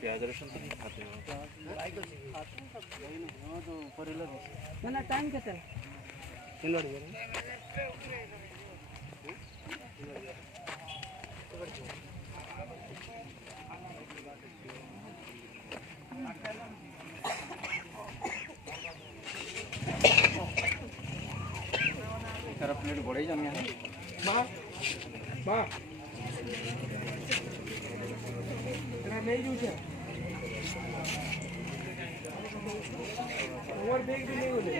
प्याज रसून तो नहीं खाते हो ना टाइम कितना प्लेट बड़े जमे नहीं जूस है ओवर बैग भी नहीं होने